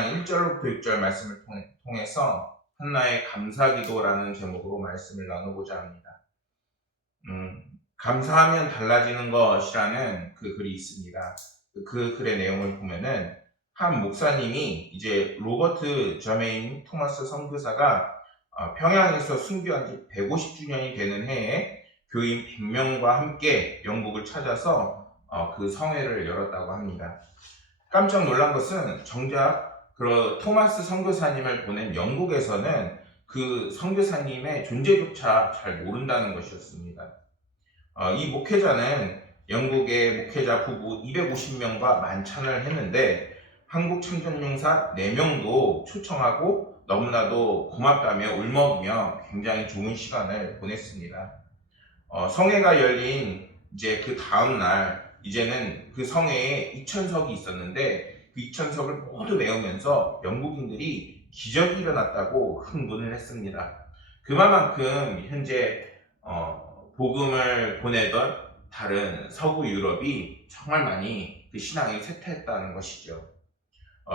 2장 1절부터 6절 말씀을 통해서 한나의 감사기도라는 제목으로 말씀을 나누고자 합니다. 감사하면 달라지는 것이라는 그 글이 있습니다. 그 글의 내용을 보면은 한 목사님이 이제 로버트 저메인 토마스 선교사가 평양에서 순교한 지 150주년이 되는 해에 교인 100명과 함께 영국을 찾아서 그 성회를 열었다고 합니다. 깜짝 놀란 것은 정작 그 토마스 선교사님을 보낸 영국에서는 그 선교사님의 존재조차 잘 모른다는 것이었습니다. 이 목회자는 영국의 목회자 부부 250명과 만찬을 했는데 한국 청년용사 4명도 초청하고 너무나도 고맙다며 울먹이며 굉장히 좋은 시간을 보냈습니다. 성회가 열린 이제 그 다음 날 이제는 그 성회에 2,000석이 있었는데 그 2,000석을 모두 메우면서 영국인들이 기적이 일어났다고 흥분을 했습니다. 그만큼 현재 복음을 보내던 다른 서구 유럽이 정말 많이 그 신앙이 쇠퇴했다는 것이죠.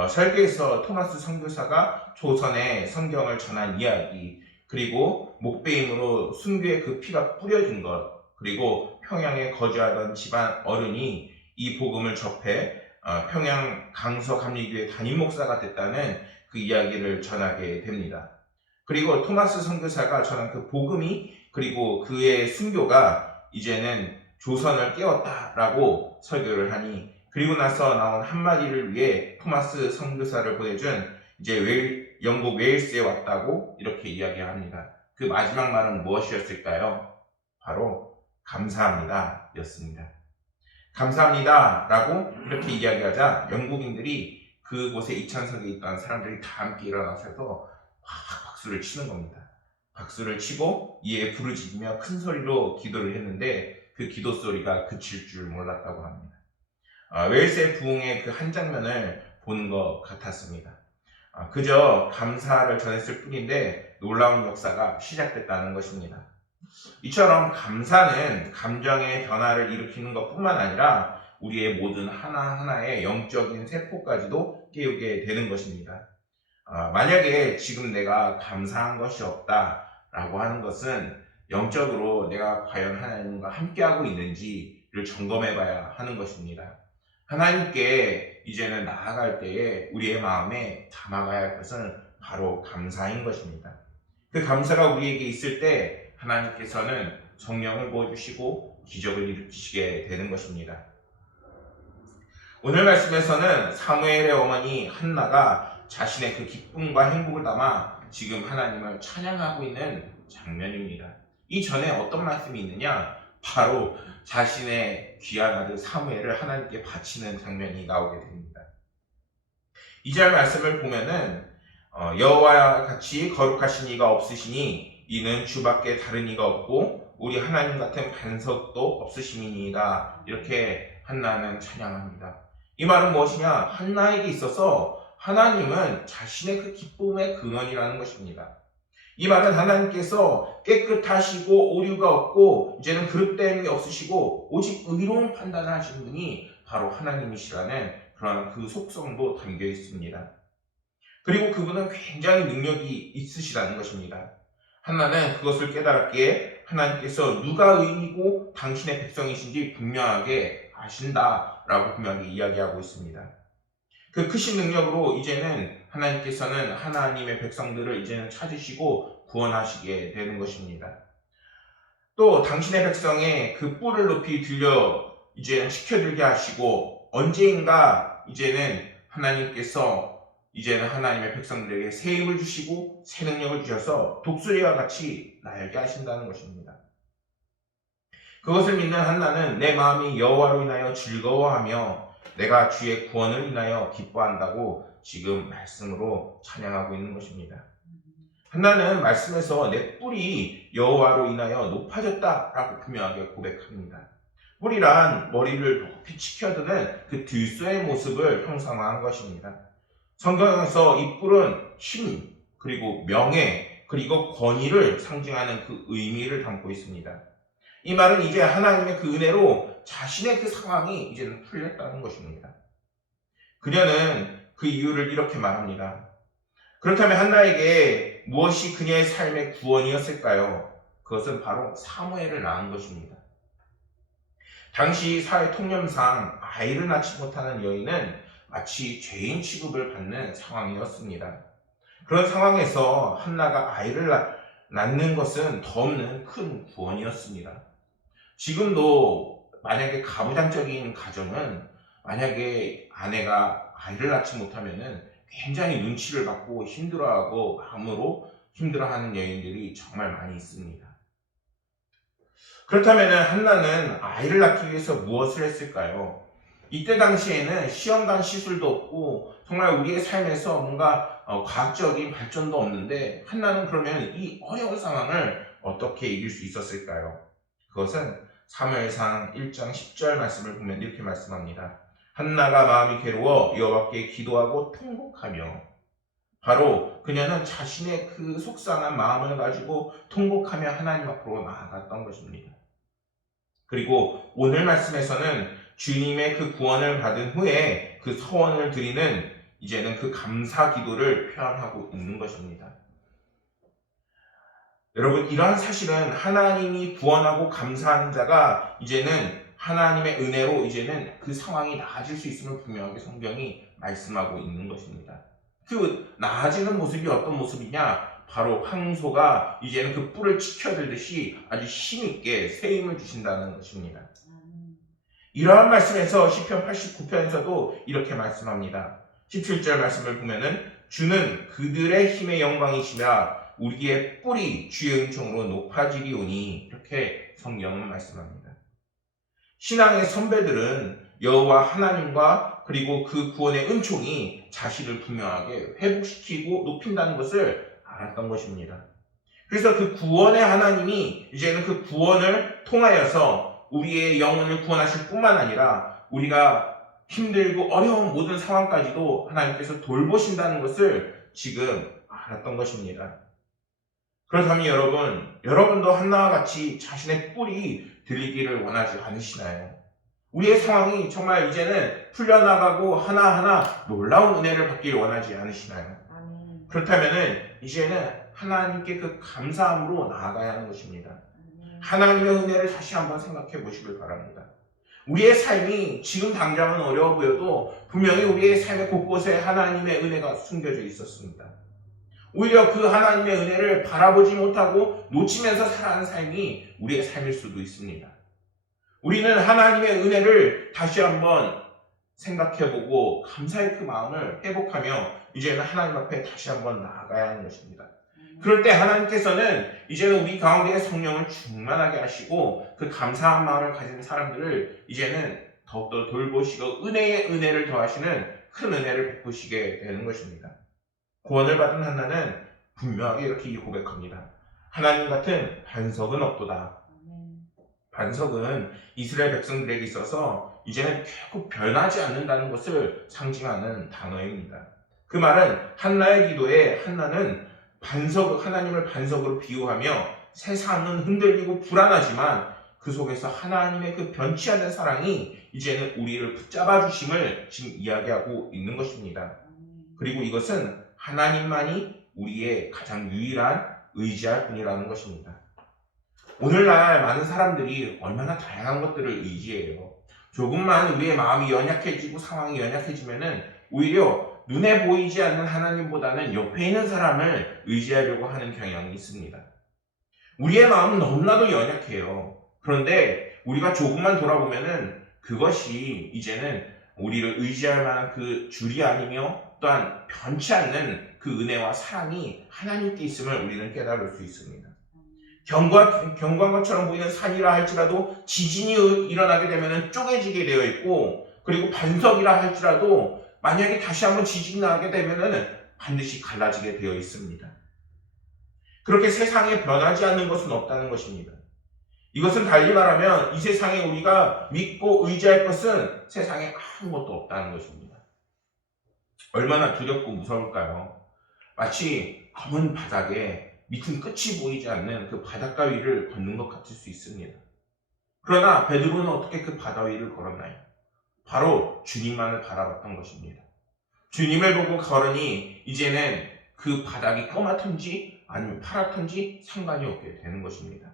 설교에서 토마스 선교사가 조선에 성경을 전한 이야기, 그리고 목배임으로 순교의 그 피가 뿌려진 것, 그리고 평양에 거주하던 집안 어른이 이 복음을 접해 평양 강서 감리교회 담임 목사가 됐다는 그 이야기를 전하게 됩니다. 그리고 토마스 선교사가 전한 그 복음이, 그리고 그의 순교가 이제는 조선을 깨웠다라고 설교를 하니, 그리고 나서 나온 한마디를 위해 토마스 선교사를 보내준 이제 영국 웨일스에 왔다고 이렇게 이야기합니다. 그 마지막 말은 무엇이었을까요? 바로 감사합니다 였습니다. 감사합니다 라고 이렇게 이야기하자 영국인들이 그곳에 2,000석에 있던 사람들이 다 함께 일어나서 확 박수를 치는 겁니다. 박수를 치고 이에 부르짖으며 큰 소리로 기도를 했는데 그 기도 소리가 그칠 줄 몰랐다고 합니다. 웨일스의 부흥의 그 한 장면을 보는 것 같았습니다. 그저 감사를 전했을 뿐인데 놀라운 역사가 시작됐다는 것입니다. 이처럼 감사는 감정의 변화를 일으키는 것뿐만 아니라 우리의 모든 하나하나의 영적인 세포까지도 깨우게 되는 것입니다. 만약에 지금 내가 감사한 것이 없다라고 하는 것은 영적으로 내가 과연 하나님과 함께하고 있는지를 점검해 봐야 하는 것입니다. 하나님께 이제는 나아갈 때에 우리의 마음에 담아가야 할 것은 바로 감사인 것입니다. 그 감사가 우리에게 있을 때 하나님께서는 성령을 부어주시고 기적을 일으키시게 되는 것입니다. 오늘 말씀에서는 사무엘의 어머니 한나가 자신의 그 기쁨과 행복을 담아 지금 하나님을 찬양하고 있는 장면입니다. 이 전에 어떤 말씀이 있느냐? 바로 자신의 귀한 아들 사무엘을 하나님께 바치는 장면이 나오게 됩니다. 2절 말씀을 보면은 여호와와 같이 거룩하신 이가 없으시니 이는 주밖에 다른 이가 없고 우리 하나님 같은 반석도 없으심이니이다. 이렇게 한나는 찬양합니다. 이 말은 무엇이냐? 한나에게 있어서 하나님은 자신의 그 기쁨의 근원이라는 것입니다. 이 말은 하나님께서 깨끗하시고 오류가 없고 이제는 그릇됨이 없으시고 오직 의로운 판단을 하시는 분이 바로 하나님이시라는 그런 그 속성도 담겨 있습니다. 그리고 그분은 굉장히 능력이 있으시다는 것입니다. 한나는 그것을 깨달았기에 하나님께서 누가 의인이고 당신의 백성이신지 분명하게 아신다라고 분명히 이야기하고 있습니다. 그 크신 능력으로 이제는 하나님께서는 하나님의 백성들을 이제는 찾으시고 구원하시게 되는 것입니다. 또 당신의 백성의 그 뿔을 높이 들려 이제는 치켜들게 하시고 언제인가 이제는 하나님께서 이제는 하나님의 백성들에게 새 힘을 주시고 새 능력을 주셔서 독수리와 같이 날게 하신다는 것입니다. 그것을 믿는 한나는 내 마음이 여호와로 인하여 즐거워하며 내가 주의 구원을 인하여 기뻐한다고 지금 말씀으로 찬양하고 있는 것입니다. 한나는 말씀에서 내 뿔이 여호와로 인하여 높아졌다라고 분명하게 고백합니다. 뿔이란 머리를 높이 치켜드는 그 들소의 모습을 형상화한 것입니다. 성경에서 이 뿔은 힘, 그리고 명예, 그리고 권위를 상징하는 그 의미를 담고 있습니다. 이 말은 이제 하나님의 그 은혜로 자신의 그 상황이 이제는 풀렸다는 것입니다. 그녀는 그 이유를 이렇게 말합니다. 그렇다면 한나에게 무엇이 그녀의 삶의 구원이었을까요? 그것은 바로 사무엘을 낳은 것입니다. 당시 사회 통념상 아이를 낳지 못하는 여인은 마치 죄인 취급을 받는 상황이었습니다. 그런 상황에서 한나가 아이를 낳는 것은 더없는 큰 구원이었습니다. 지금도 만약에 가부장적인 가정은 만약에 아내가 아이를 낳지 못하면은 굉장히 눈치를 받고 힘들어하고 마음으로 힘들어하는 여인들이 정말 많이 있습니다. 그렇다면은 한나는 아이를 낳기 위해서 무엇을 했을까요? 이때 당시에는 시험관 시술도 없고 정말 우리의 삶에서 뭔가 과학적인 발전도 없는데 한나는 그러면 이 어려운 상황을 어떻게 이길 수 있었을까요? 그것은 사무엘상 1장 10절 말씀을 보면 이렇게 말씀합니다. 한나가 마음이 괴로워 여호와께 기도하고 통곡하며, 바로 그녀는 자신의 그 속상한 마음을 가지고 통곡하며 하나님 앞으로 나아갔던 것입니다. 그리고 오늘 말씀에서는 주님의 그 구원을 받은 후에 그 서원을 드리는 이제는 그 감사 기도를 표현하고 있는 것입니다. 여러분, 이러한 사실은 하나님이 구원하고 감사하는 자가 이제는 하나님의 은혜로 이제는 그 상황이 나아질 수 있음을 분명하게 성경이 말씀하고 있는 것입니다. 그 나아지는 모습이 어떤 모습이냐? 바로 황소가 이제는 그 뿔을 치켜들듯이 아주 힘있게 새 힘을 주신다는 것입니다. 이러한 말씀에서 시편 89편에서도 이렇게 말씀합니다. 17절 말씀을 보면은 주는 그들의 힘의 영광이시며 우리의 뿔이 주의 은총으로 높아지리오니, 이렇게 성경은 말씀합니다. 신앙의 선배들은 여호와 하나님과 그리고 그 구원의 은총이 자신을 분명하게 회복시키고 높인다는 것을 알았던 것입니다. 그래서 그 구원의 하나님이 이제는 그 구원을 통하여서 우리의 영혼을 구원하실 뿐만 아니라 우리가 힘들고 어려운 모든 상황까지도 하나님께서 돌보신다는 것을 지금 알았던 것입니다. 그렇다면 여러분도 한나와 같이 자신의 뿔이 들리기를 원하지 않으시나요? 우리의 상황이 정말 이제는 풀려나가고 하나하나 놀라운 은혜를 받기를 원하지 않으시나요? 그렇다면 이제는 하나님께 그 감사함으로 나아가야 하는 것입니다. 하나님의 은혜를 다시 한번 생각해 보시길 바랍니다. 우리의 삶이 지금 당장은 어려워 보여도 분명히 우리의 삶의 곳곳에 하나님의 은혜가 숨겨져 있었습니다. 오히려 그 하나님의 은혜를 바라보지 못하고 놓치면서 살아가는 삶이 우리의 삶일 수도 있습니다. 우리는 하나님의 은혜를 다시 한번 생각해보고 감사의 그 마음을 회복하며 이제는 하나님 앞에 다시 한번 나아가야 하는 것입니다. 그럴 때 하나님께서는 이제는 우리 가운데 성령을 충만하게 하시고 그 감사한 마음을 가진 사람들을 이제는 더욱더 돌보시고 은혜의 은혜를 더하시는 큰 은혜를 베푸시게 되는 것입니다. 구원을 받은 한나는 분명하게 이렇게 고백합니다. 하나님 같은 반석은 없도다. 반석은 이스라엘 백성들에게 있어서 이제는 결국 변하지 않는다는 것을 상징하는 단어입니다. 그 말은 한나의 기도에 한나는 하나님을 반석으로 비유하며 세상은 흔들리고 불안하지만 그 속에서 하나님의 그 변치 않는 사랑이 이제는 우리를 붙잡아 주심을 지금 이야기하고 있는 것입니다. 그리고 이것은 하나님만이 우리의 가장 유일한 의지할 분이라는 것입니다. 오늘날 많은 사람들이 얼마나 다양한 것들을 의지해요. 조금만 우리의 마음이 연약해지고 상황이 연약해지면은 오히려 눈에 보이지 않는 하나님보다는 옆에 있는 사람을 의지하려고 하는 경향이 있습니다. 우리의 마음은 너무나도 연약해요. 그런데 우리가 조금만 돌아보면은 그것이 이제는 우리를 의지할 만한 그 줄이 아니며 또한 변치 않는 그 은혜와 사랑이 하나님께 있음을 우리는 깨달을 수 있습니다. 경관 것처럼 보이는 산이라 할지라도 지진이 일어나게 되면 쪼개지게 되어 있고, 그리고 반석이라 할지라도 만약에 다시 한번 지진이 나게 되면 반드시 갈라지게 되어 있습니다. 그렇게 세상에 변하지 않는 것은 없다는 것입니다. 이것은 달리 말하면 이 세상에 우리가 믿고 의지할 것은 세상에 아무것도 없다는 것입니다. 얼마나 두렵고 무서울까요? 마치 검은 바닥에 밑은 끝이 보이지 않는 그 바닷가 위를 걷는 것 같을 수 있습니다. 그러나 베드로는 어떻게 그 바다 위를 걸었나요? 바로 주님만을 바라봤던 것입니다. 주님을 보고 걸으니 이제는 그 바닥이 검았든지 아니면 파랗든지 상관이 없게 되는 것입니다.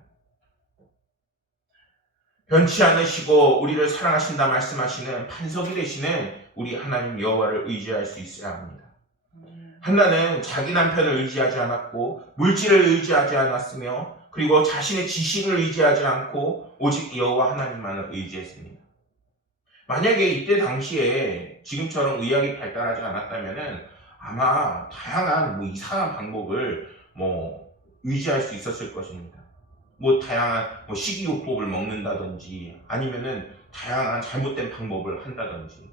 변치 않으시고 우리를 사랑하신다 말씀하시는 반석이 되시는 우리 하나님 여호와를 의지할 수 있어야 합니다. 한나는 자기 남편을 의지하지 않았고 물질을 의지하지 않았으며 그리고 자신의 지식을 의지하지 않고 오직 여호와 하나님만을 의지했습니다. 만약에 이때 당시에 지금처럼 의학이 발달하지 않았다면은 아마 다양한 이상한 방법을 의지할 수 있었을 것입니다. 다양한 식이요법을 먹는다든지 아니면은 다양한 잘못된 방법을 한다든지.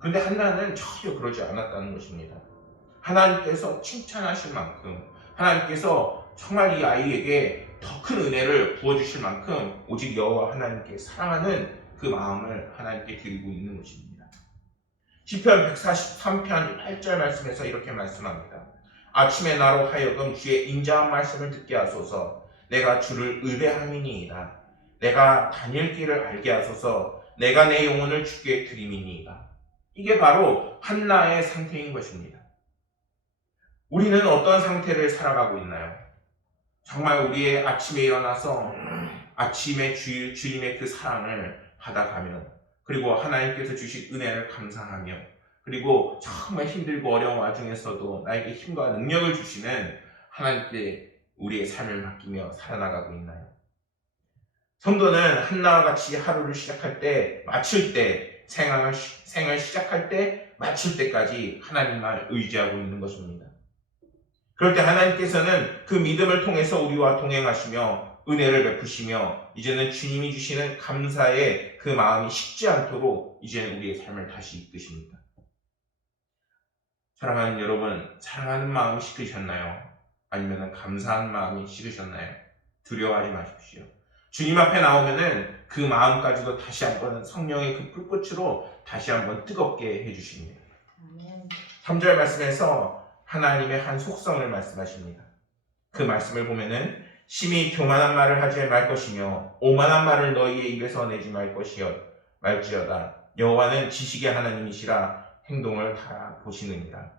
그런데 한나는 전혀 그러지 않았다는 것입니다. 하나님께서 칭찬하실 만큼 하나님께서 정말 이 아이에게 더 큰 은혜를 부어주실 만큼 오직 여호와 하나님께 사랑하는 그 마음을 하나님께 드리고 있는 것입니다. 시편 143편 8절 말씀에서 이렇게 말씀합니다. 아침에 나로 하여금 주의 인자한 말씀을 듣게 하소서. 내가 주를 의뢰함이니이다. 내가 다닐 길을 알게 하소서. 내가 내 영혼을 주께 드림이니이다. 이게 바로 한나의 상태인 것입니다. 우리는 어떤 상태를 살아가고 있나요? 정말 우리의 아침에 일어나서 아침에 주님의 그 사랑을 받아가며 그리고 하나님께서 주신 은혜를 감사하며 그리고 정말 힘들고 어려운 와중에서도 나에게 힘과 능력을 주시는 하나님께 우리의 삶을 맡기며 살아나가고 있나요? 성도는 한나와 같이 하루를 시작할 때, 마칠 때, 생을 시작할 때, 마칠 때까지 하나님만 의지하고 있는 것입니다. 그럴 때 하나님께서는 그 믿음을 통해서 우리와 동행하시며 은혜를 베푸시며 이제는 주님이 주시는 감사의 그 마음이 식지 않도록 이제는 우리의 삶을 다시 이끄십니다. 사랑하는 여러분, 사랑하는 마음이 식으셨나요? 아니면 감사한 마음이 식으셨나요? 두려워하지 마십시오. 주님 앞에 나오면은 그 마음까지도 다시 한번 성령의 그 불꽃으로 다시 한번 뜨겁게 해주십니다. 3절 말씀에서 하나님의 한 속성을 말씀하십니다. 그 말씀을 보면은 심히 교만한 말을 하지 말 것이며 오만한 말을 너희의 입에서 내지 말지어다. 여호와는 지식의 하나님이시라 행동을 다 보시느니라.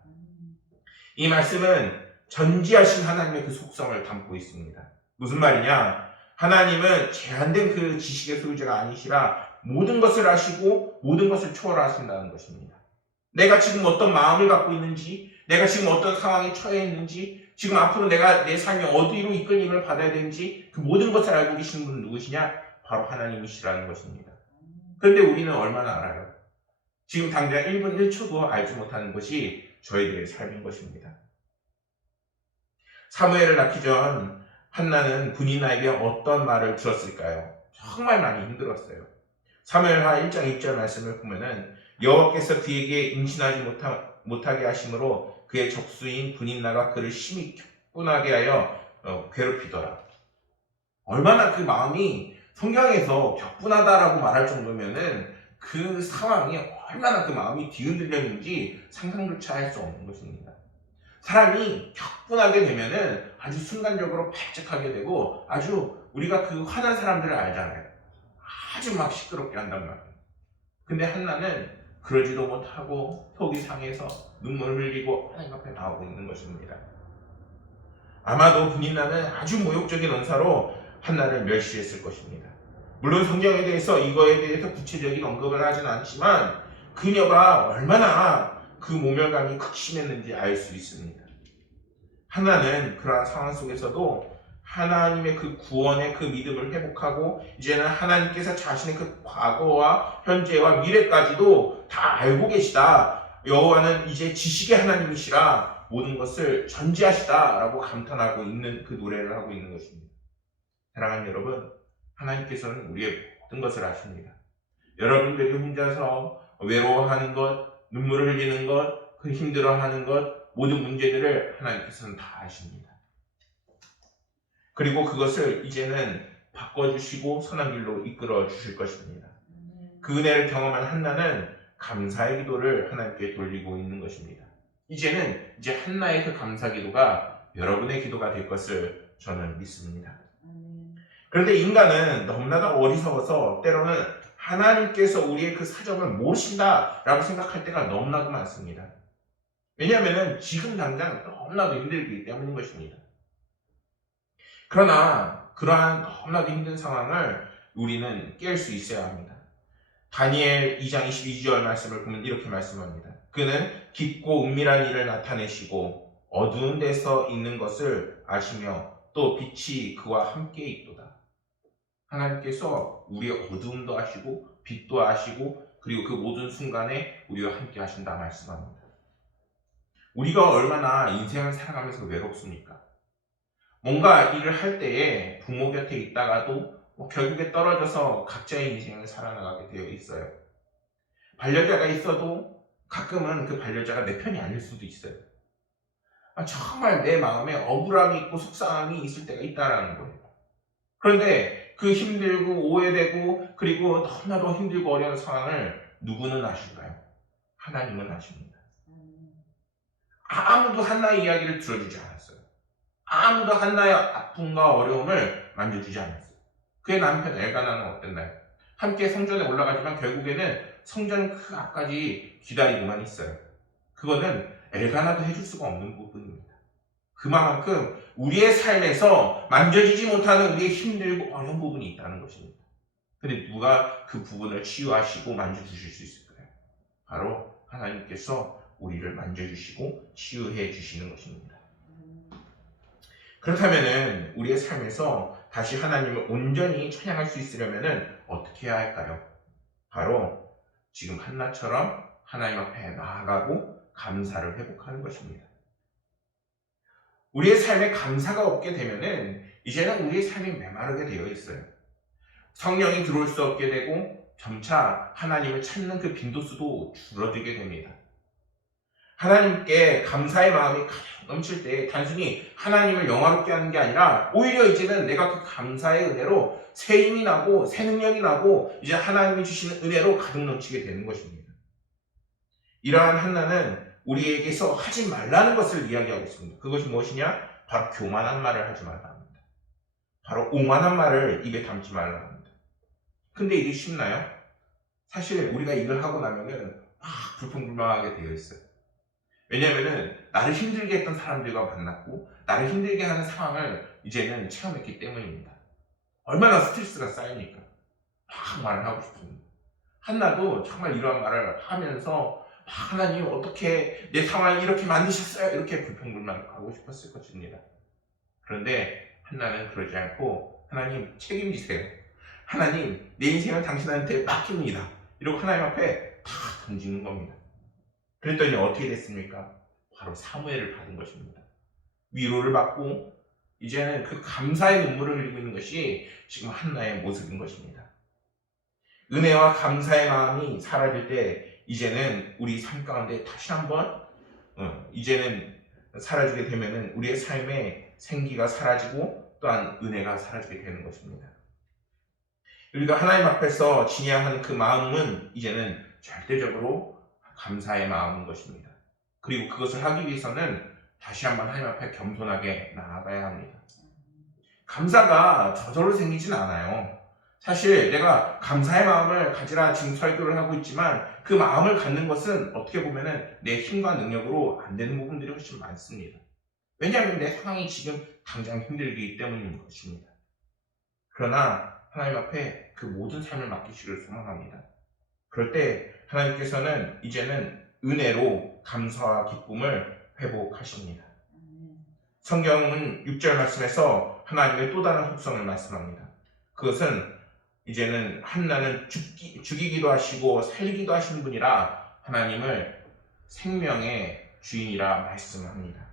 이 말씀은 전지하신 하나님의 그 속성을 담고 있습니다. 무슨 말이냐? 하나님은 제한된 그 지식의 소유자가 아니시라 모든 것을 아시고 모든 것을 초월하신다는 것입니다. 내가 지금 어떤 마음을 갖고 있는지, 내가 지금 어떤 상황에 처해 있는지, 지금 앞으로 내가 내 삶이 어디로 이끌림을 받아야 되는지 그 모든 것을 알고 계시는 분은 누구시냐? 바로 하나님이시라는 것입니다. 그런데 우리는 얼마나 알아요? 지금 당장 1분 1초도 알지 못하는 것이 저희들의 삶인 것입니다. 사무엘을 낳기 전 한나는 분이나에게 어떤 말을 들었을까요? 정말 많이 힘들었어요. 사무엘하 1장 1절 말씀을 보면은 여호와께서 그에게 임신하지 못하게 하심으로 그의 적수인 분인나가 그를 심히 격분하게 하여 괴롭히더라. 얼마나 그 마음이 성경에서 격분하다라고 말할 정도면은 그 상황이 얼마나 그 마음이 뒤흔들렸는지 상상조차 할 수 없는 것입니다. 사람이 격분하게 되면은 아주 순간적으로 발작하게 되고 아주 우리가 그 화난 사람들을 알잖아요. 아주 막 시끄럽게 한단 말이에요. 근데 한나는 그러지도 못하고 속이 상해서 눈물을 흘리고 하나님 앞에 나오고 있는 것입니다. 아마도 분인나는 아주 모욕적인 언사로 한나를 멸시했을 것입니다. 물론 성경에 대해서 이거에 대해서 구체적인 언급을 하지는 않지만 그녀가 얼마나 그 모멸감이 극심했는지 알 수 있습니다. 한나는 그러한 상황 속에서도 하나님의 그 구원의 그 믿음을 회복하고 이제는 하나님께서 자신의 그 과거와 현재와 미래까지도 다 알고 계시다. 여호와는 이제 지식의 하나님이시라 모든 것을 전지하시다라고 감탄하고 있는 그 노래를 하고 있는 것입니다. 사랑하는 여러분, 하나님께서는 우리의 모든 것을 아십니다. 여러분들이 혼자서 외로워하는 것, 눈물을 흘리는 것, 그 힘들어하는 것, 모든 문제들을 하나님께서는 다 아십니다. 그리고 그것을 이제는 바꿔주시고 선한 길로 이끌어 주실 것입니다. 그 은혜를 경험한 한나는 감사의 기도를 하나님께 돌리고 있는 것입니다. 이제는 한나의 그 감사 기도가 여러분의 기도가 될 것을 저는 믿습니다. 그런데 인간은 너무나도 어리석어서 때로는 하나님께서 우리의 그 사정을 모르신다라고 생각할 때가 너무나도 많습니다. 왜냐하면 지금 당장 너무나도 힘들기 때문인 것입니다. 그러나 그러한 너무나도 힘든 상황을 우리는 깰 수 있어야 합니다. 다니엘 2장 22절 말씀을 보면 이렇게 말씀합니다. 그는 깊고 은밀한 일을 나타내시고 어두운 데서 있는 것을 아시며 또 빛이 그와 함께 있도다. 하나님께서 우리의 어두움도 아시고 빛도 아시고 그리고 그 모든 순간에 우리와 함께 하신다 말씀합니다. 우리가 얼마나 인생을 살아가면서 외롭습니까? 뭔가 일을 할 때에 부모 곁에 있다가도 결국에 떨어져서 각자의 인생을 살아나가게 되어 있어요. 반려자가 있어도 가끔은 그 반려자가 내 편이 아닐 수도 있어요. 정말 내 마음에 억울함이 있고 속상함이 있을 때가 있다라는 거예요. 그런데 그 힘들고 오해되고 그리고 너무나도 힘들고 어려운 상황을 누구는 아실까요? 하나님은 아십니다. 아무도 한나의 이야기를 들어주지 않았어요. 아무도 한나의 아픔과 어려움을 만져주지 않았어요. 그의 남편 엘가나는 어땠나요? 함께 성전에 올라가지만 결국에는 성전 그 앞까지 기다리고만 있어요. 그거는 엘가나도 해줄 수가 없는 부분입니다. 그만큼 우리의 삶에서 만져지지 못하는 우리의 힘들고 어려운 부분이 있다는 것입니다. 근데 누가 그 부분을 치유하시고 만져주실 수 있을까요? 바로 하나님께서 우리를 만져주시고 치유해 주시는 것입니다. 그렇다면 우리의 삶에서 다시 하나님을 온전히 찬양할 수 있으려면 어떻게 해야 할까요? 바로 지금 한나처럼 하나님 앞에 나아가고 감사를 회복하는 것입니다. 우리의 삶에 감사가 없게 되면은 이제는 우리의 삶이 메마르게 되어 있어요. 성령이 들어올 수 없게 되고 점차 하나님을 찾는 그 빈도수도 줄어들게 됩니다. 하나님께 감사의 마음이 가득 넘칠 때 단순히 하나님을 영화롭게 하는 게 아니라 오히려 이제는 내가 그 감사의 은혜로 새 힘이 나고 새 능력이 나고 이제 하나님이 주시는 은혜로 가득 넘치게 되는 것입니다. 이러한 한나는 우리에게서 하지 말라는 것을 이야기하고 있습니다. 그것이 무엇이냐? 바로 교만한 말을 하지 말라 합니다. 바로 오만한 말을 입에 담지 말라 합니다. 근데 이게 쉽나요? 사실 우리가 일을 하고 나면은 막 불평불만하게 되어 있어요. 왜냐하면은 나를 힘들게 했던 사람들과 만났고 나를 힘들게 하는 상황을 이제는 체험했기 때문입니다. 얼마나 스트레스가 쌓이니까 막 말을 하고 싶습니다. 한나도 정말 이러한 말을 하면서 하나님 어떻게 내 상황을 이렇게 만드셨어요? 이렇게 불평불만하고 싶었을 것입니다. 그런데 한나는 그러지 않고 하나님 책임지세요. 하나님 내 인생은 당신한테 맡깁니다. 이러고 하나님 앞에 다 던지는 겁니다. 그랬더니 어떻게 됐습니까? 바로 사무엘을 받은 것입니다. 위로를 받고 이제는 그 감사의 눈물을 흘리고 있는 것이 지금 한나의 모습인 것입니다. 은혜와 감사의 마음이 사라질 때 이제는 우리 삶 가운데 다시 한번 이제는 사라지게 되면은 우리의 삶에 생기가 사라지고 또한 은혜가 사라지게 되는 것입니다. 우리가 하나님 앞에서 지녀야 하는 그 마음은 이제는 절대적으로 감사의 마음인 것입니다. 그리고 그것을 하기 위해서는 다시 한번 하나님 앞에 겸손하게 나아가야 합니다. 감사가 저절로 생기진 않아요. 사실 내가 감사의 마음을 가지라 지금 설교를 하고 있지만 그 마음을 갖는 것은 어떻게 보면 내 힘과 능력으로 안 되는 부분들이 훨씬 많습니다. 왜냐하면 내 상황이 지금 당장 힘들기 때문인 것입니다. 그러나 하나님 앞에 그 모든 삶을 맡기시기를 소망합니다. 그럴 때 하나님께서는 이제는 은혜로 감사와 기쁨을 회복하십니다. 성경은 6절 말씀에서 하나님의 또 다른 속성을 말씀합니다. 그것은 이제는 한나는 죽이기도 하시고 살리기도 하시는 분이라 하나님을 생명의 주인이라 말씀합니다.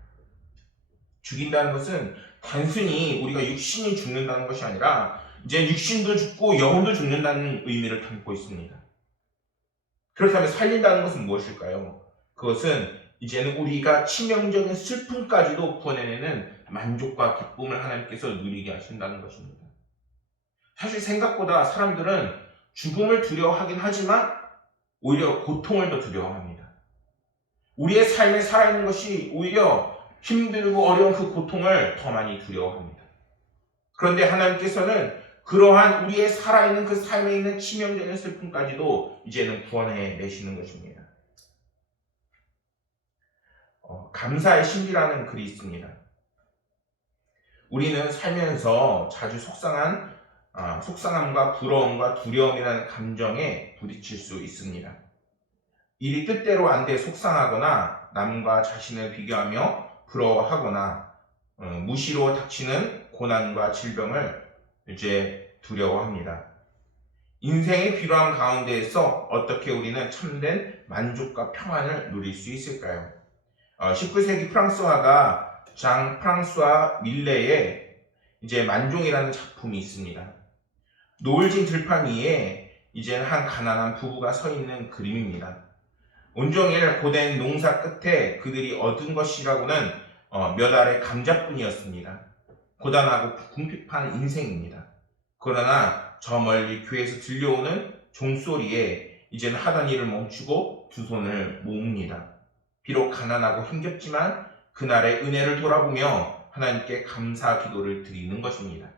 죽인다는 것은 단순히 우리가 육신이 죽는다는 것이 아니라 이제 육신도 죽고 영혼도 죽는다는 의미를 담고 있습니다. 그렇다면 살린다는 것은 무엇일까요? 그것은 이제는 우리가 치명적인 슬픔까지도 구원해내는 만족과 기쁨을 하나님께서 누리게 하신다는 것입니다. 사실 생각보다 사람들은 죽음을 두려워하긴 하지만 오히려 고통을 더 두려워합니다. 우리의 삶에 살아있는 것이 오히려 힘들고 어려운 그 고통을 더 많이 두려워합니다. 그런데 하나님께서는 그러한 우리의 살아있는 그 삶에 있는 치명적인 슬픔까지도 이제는 구원해 내시는 것입니다. 감사의 신비라는 글이 있습니다. 우리는 살면서 자주 속상함과 부러움과 두려움이라는 감정에 부딪힐 수 있습니다. 일이 뜻대로 안 돼 속상하거나 남과 자신을 비교하며 부러워하거나 무시로 닥치는 고난과 질병을 이제 두려워합니다. 인생의 비로함 가운데에서 어떻게 우리는 참된 만족과 평안을 누릴 수 있을까요? 19세기 프랑스 화가 장 프랑스와 밀레의 이제 만종이라는 작품이 있습니다. 노을진 들판 위에 이제는 한 가난한 부부가 서 있는 그림입니다. 온종일 고된 농사 끝에 그들이 얻은 것이라고는 몇 알의 감자뿐이었습니다. 고단하고 궁핍한 인생입니다. 그러나 저 멀리 교회에서 들려오는 종소리에 이제는 하던 일을 멈추고 두 손을 모읍니다. 비록 가난하고 힘겹지만 그날의 은혜를 돌아보며 하나님께 감사 기도를 드리는 것입니다.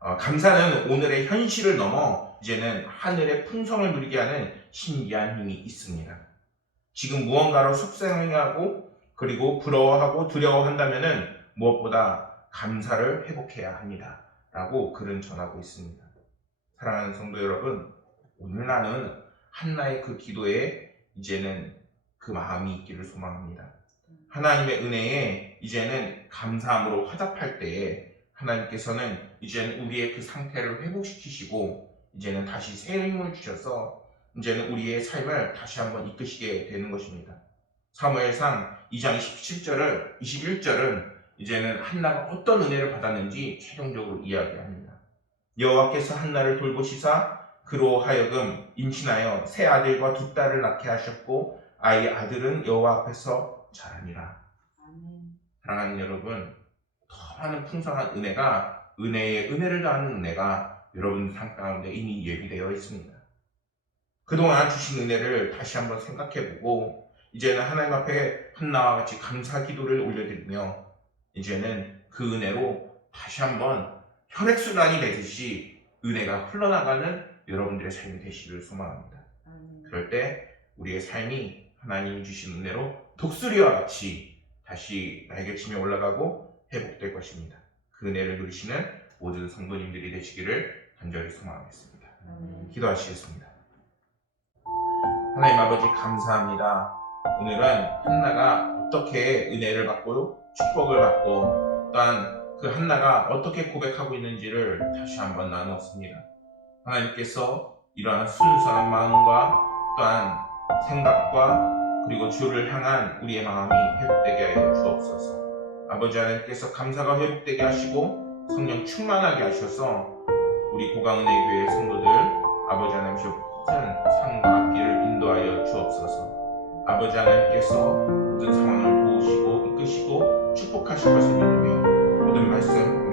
감사는 오늘의 현실을 넘어 이제는 하늘의 풍성을 누리게 하는 신기한 힘이 있습니다. 지금 무언가로 속상해하고 그리고 부러워하고 두려워한다면 무엇보다 감사를 회복해야 합니다. 라고 글은 전하고 있습니다. 사랑하는 성도 여러분, 오늘 나는 한나의 그 기도에 이제는 그 마음이 있기를 소망합니다. 하나님의 은혜에 이제는 감사함으로 화답할 때에 하나님께서는 이제는 우리의 그 상태를 회복시키시고 이제는 다시 새 힘을 주셔서 이제는 우리의 삶을 다시 한번 이끄시게 되는 것입니다. 사무엘상 2장 21절은 이제는 한나가 어떤 은혜를 받았는지 최종적으로 이야기합니다. 여호와께서 한나를 돌보시사 그로 하여금 임신하여 세 아들과 두 딸을 낳게 하셨고 아이 아들은 여호와 앞에서 자라니라. 사랑하는 여러분, 더 많은 풍성한 은혜가 은혜에 은혜를 더하는 은혜가 여러분 삶 가운데 이미 예비되어 있습니다. 그동안 주신 은혜를 다시 한번 생각해보고 이제는 하나님 앞에 한나와 같이 감사 기도를 올려드리며 이제는 그 은혜로 다시 한번 혈액순환이 되듯이 은혜가 흘러나가는 여러분들의 삶이 되시길 소망합니다. 그럴 때 우리의 삶이 하나님이 주신 은혜로 독수리와 같이 다시 날개치며 올라가고 회복될 것입니다. 그 은혜를 누리시는 모든 성도님들이 되시기를 간절히 소망하겠습니다. 기도하시겠습니다. 하나님 아버지 감사합니다. 오늘은 한나가 어떻게 은혜를 받고 축복을 받고 또한 그 한나가 어떻게 고백하고 있는지를 다시 한번 나누었습니다. 하나님께서 이러한 순수한 마음과 또한 생각과 그리고 주를 향한 우리의 마음이 회복되게 하여 주옵소서. 아버지 하나님께서 감사가 회복되게 하시고 성령 충만하게 하셔서 우리 고강은혜교회 성도들 아버지 하나님께서 모든 삶과 앞길을 인도하여 주옵소서. 아버지 하나님께서 모든 상황을 도우시고 이끄시고 축복하실 것을 믿으며 모든 말씀